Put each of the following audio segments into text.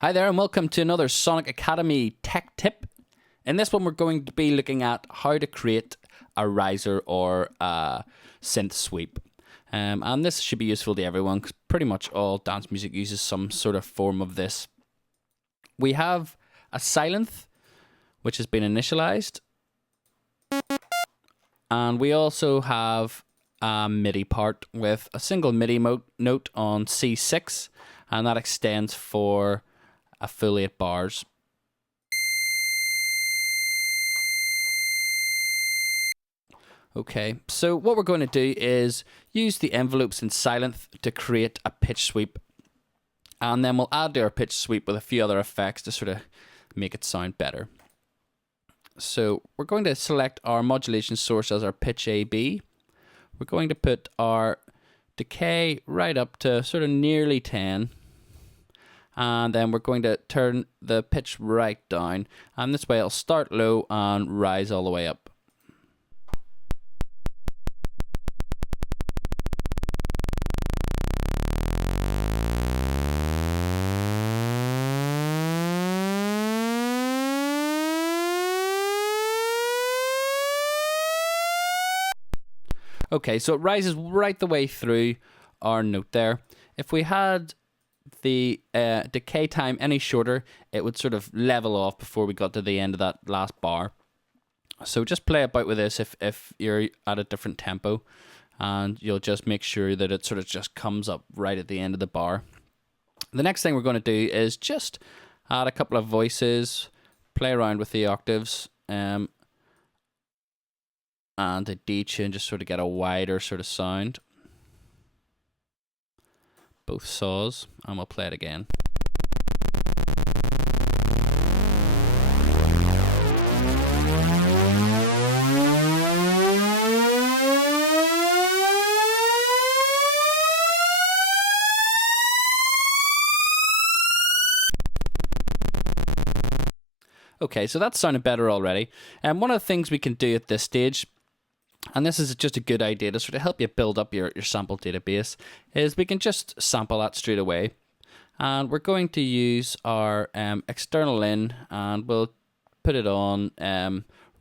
Hi there and welcome to another Sonic Academy tech tip. In this one we're going to be looking at how to create a riser or a synth sweep. And this should be useful to everyone because pretty much all dance music uses some sort of form of this. We have a Sylenth which has been initialized. And we also have a MIDI part with a single MIDI note on C6, and that extends for a full 8 bars. Okay, so what we're going to do is use the envelopes in Sylenth to create a pitch sweep, and then we'll add to our pitch sweep with a few other effects to sort of make it sound better. So we're going to select our modulation source as our pitch AB. We're going to put our decay right up to sort of nearly 10. And then we're going to turn the pitch right down. And this way it'll start low and rise all the way up. Okay, so it rises right the way through our note there. If we had the decay time any shorter, it would sort of level off before we got to the end of that last bar. So just play about with this if you're at a different tempo, and you'll just make sure that it sort of just comes up right at the end of the bar. The next thing we're going to do is just add a couple of voices, play around with the octaves, and a detune, just sort of get a wider sort of sound. Both saws, and we'll play it again. Okay, so that's sounding better already. And one of the things we can do at this stage, and this is just a good idea to sort of help you build up your sample database, is we can just sample that straight away. And we're going to use our external in, and we'll put it on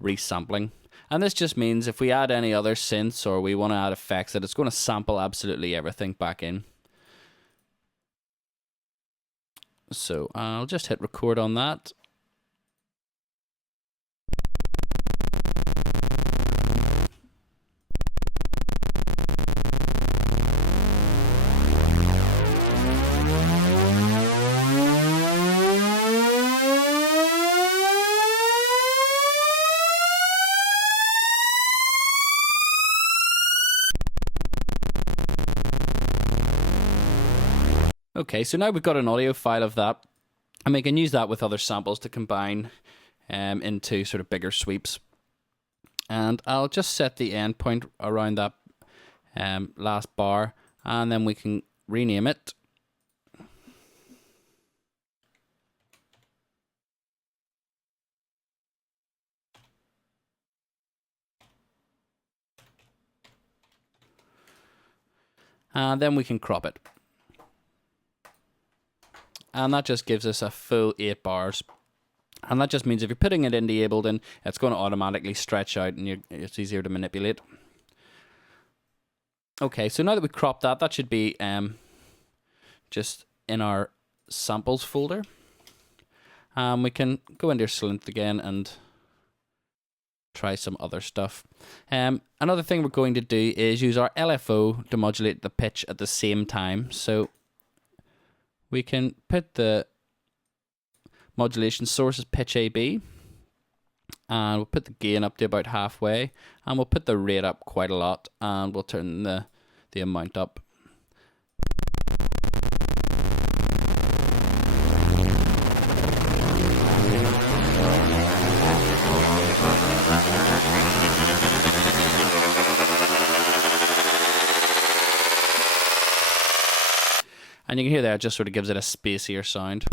resampling. And this just means if we add any other synths or we want to add effects, that it's going to sample absolutely everything back in. So I'll just hit record on that. Okay, so now we've got an audio file of that, and we can use that with other samples to combine into sort of bigger sweeps. And I'll just set the endpoint around that last bar, and then we can rename it. And then we can crop it. And that just gives us a full 8 bars. And that just means if you're putting it into Ableton, it's going to automatically stretch out and it's easier to manipulate. Okay, so now that we've cropped that, that should be just in our samples folder. We can go into your Sylenth again and try some other stuff. Another thing we're going to do is use our LFO to modulate the pitch at the same time. So we can put the modulation source as pitch AB, and we'll put the gain up to about halfway, and we'll put the rate up quite a lot, and we'll turn the amount up. And you can hear there, it just sort of gives it a spacier sound.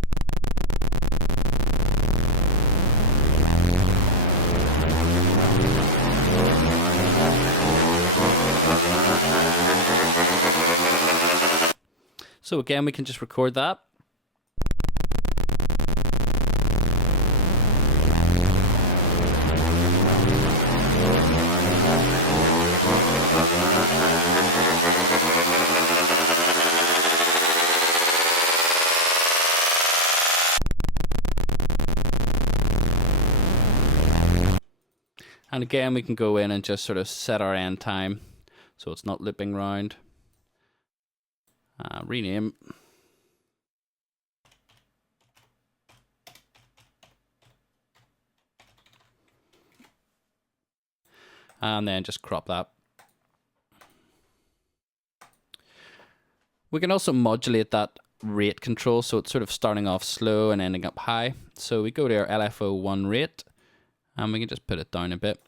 So again, we can just record that. And again, we can go in and just sort of set our end time so it's not looping round. Rename. And then just crop that. We can also modulate that rate control, so it's sort of starting off slow and ending up high. So we go to our LFO1 rate, and we can just put it down a bit.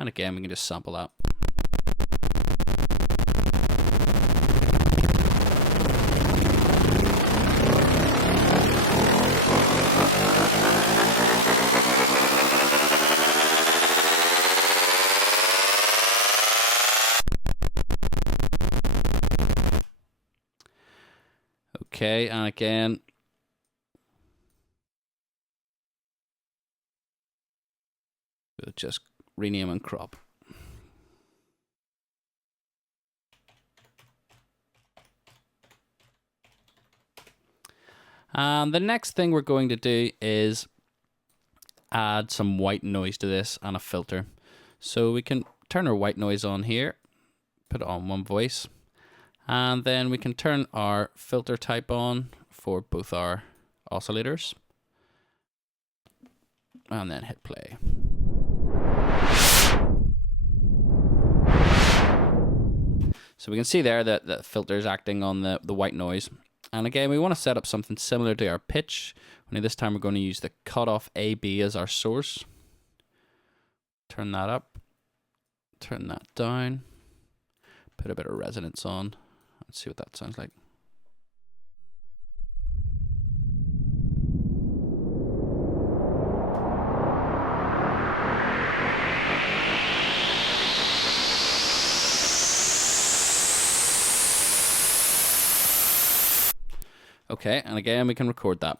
And again, we can just sample that. Okay, and again, we'll just rename and crop. And the next thing we're going to do is add some white noise to this and a filter. So we can turn our white noise on here, put it on one voice, and then we can turn our filter type on for both our oscillators, and then hit play. So we can see there that the filter is acting on the white noise. And again, we want to set up something similar to our pitch. Only this time we're going to use the cutoff AB as our source. Turn that up. Turn that down. Put a bit of resonance on. Let's see what that sounds like. Okay, and again, we can record that.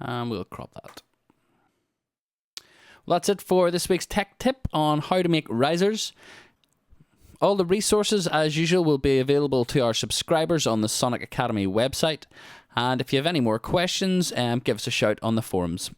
And we'll crop that. Well, that's it for this week's tech tip on how to make risers. All the resources, as usual, will be available to our subscribers on the Sonic Academy website. And if you have any more questions, give us a shout on the forums.